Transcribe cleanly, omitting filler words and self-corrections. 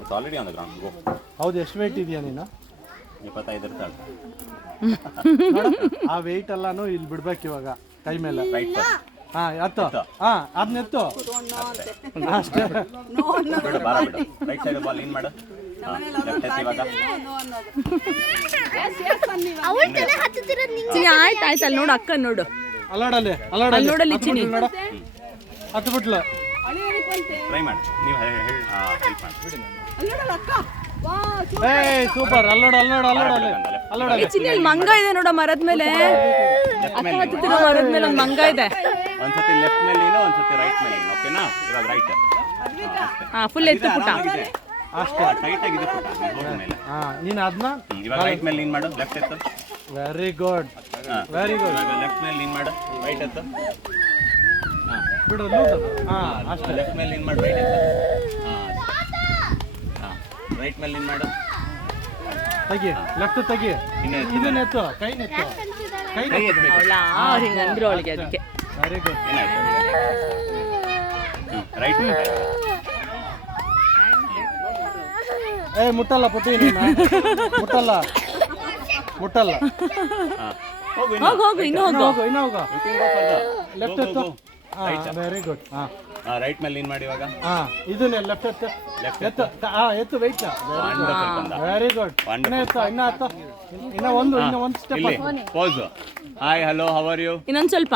It's already on the ground go. ಹೌದು, ಎಷ್ಟು weight ಇದೆಯಾ ನೀನು? 25 ಇರ್ತಾಳೆ. ಆ ವೆಯ್ಟ್ ಎಲ್ಲಾನು ಇಲ್ಲಿ ಬಿಡ್ಬೇಕು ಇವಾಗ ಕೈ ಮೇಲೆ. ರೈಟ್ ಹಾ, ಎತ್ತು. ಹಾ, ಅದನ್ನ ಎತ್ತು ಅಷ್ಟೇ. ಬಿಡು, ಬಾರ ಬಿಡು. ರೈಟ್ ಸೈಡ್ ಬಾಲ್ ಇನ್ ಮಾಡು. ಲೆಫ್ಟ್ ಎತ್ತಿ ಇವಾಗ. ಆಯ್ತು ಆಯ್ತು, ಅಲ್ಲಿ ನೋಡು ಅಕ್ಕ ನೋಡು, ಅಲ್ಲಾಡಲ್ಲಿ ನೋಡಲ್ಲಿ ಚಿನಿ ನೋಡು, ಹತ್ತು ಬಿಟ್ಲು. ಟ್ರೈ ಮಾಡಿ ನೀವು ಹೆಲ್ಪ್ ಮಾಡಿ. ಏಯ್ ಸೂಪರ್, ಅಲ್ಲಾಡಲ್ಲಿ ಚಿನಿ ಅಲ್ಲಿ ಮಂಗ ಇದೆ ನೋಡ ಮರದ ಮೇಲೆ. ಅಕ್ಕ ಹತ್ತಿರೋ ಮರದ ಮೇಲೆ ಒಂದು ಮಂಗ ಇದೆ. ಒಂದ್ಸತಿ ಲೆಫ್ಟ್ ಮೇಲೆ ನೀನು, ಒಂದ್ಸತಿ ರೈಟ್ ಮೇಲೆ ನೀನು. ಓಕೆನಾ? ಇವಾಗ ರೈಟ್. ಹಾ, ಫುಲ್ ಎತ್ತು ಪುಟ ಅಷ್ಟೇ. ಟೈಟ್ ಆಗಿದೆ ಪುಟ. ಹೋಗೋ ಮೇಲೆ. ಹಾ, ನೀನು ಅದನ್ನ ಇವಾಗ ರೈಟ್ ಮೇಲೆ ನೀನು ಮಾಡು. ಲೆಫ್ಟ್ ಎತ್ತು. Very good. ಇವಾಗ ಲೆಫ್ಟ್ ಮೇಲೆ ನೀನು ಮಾಡು. ರೈಟ್ ಎತ್ತು. ಬಿಡು. ಹಾ, ಅಷ್ಟೇ. ಲೆಫ್ಟ್ ಮೇಲೆ ನೀನು ಮಾಡು. ರೈಟ್ ಎತ್ತು. ರೈಟ್ ಮೇಲೆ ನೀನು ಮಾಡು. ತೆಗಿ, ಲೆಫ್ಟ್ ತೆಗಿ. ಇದನ್ನ ಎತ್ತು, ಕೈ ಎತ್ತು. ಕೈ ಎತ್ತಬೇಕು. ಅವ್ರು ಹಿಂಗೆ ಅಂದ್ರು ಅವಳಿಗೆ, ಅದಕ್ಕೆ. Very good. ಏನಾಯ್ತು? ರೈಟ್. ಏ ಮುಟ್ಟಲ್ಲ ಪುಟ್ಟಿ, ನೀನು ಮುಟ್ಟಲ್ಲ. ಹೋಗು ಹೋಗು ಇನ್ನು ಹೋಗು. ಇನ್ನು ಹೋಗು. ಲೆಫ್ಟ್ ಎತ್ತು. Very good. ರೈಟ್ ಮೇಲೆ ನೀನು ಮಾಡಿ ಇವಾಗ. ಇದನ್ನೇ ಲೆಫ್ಟ್ ಎತ್ತು. ಎತ್ತು ವೆಯ್ಟ್. Very good. ಇನ್ನ ಒಂದು step. Pose. Hi, hello, how are you? ಇನ್ನೊಂದು ಸ್ವಲ್ಪ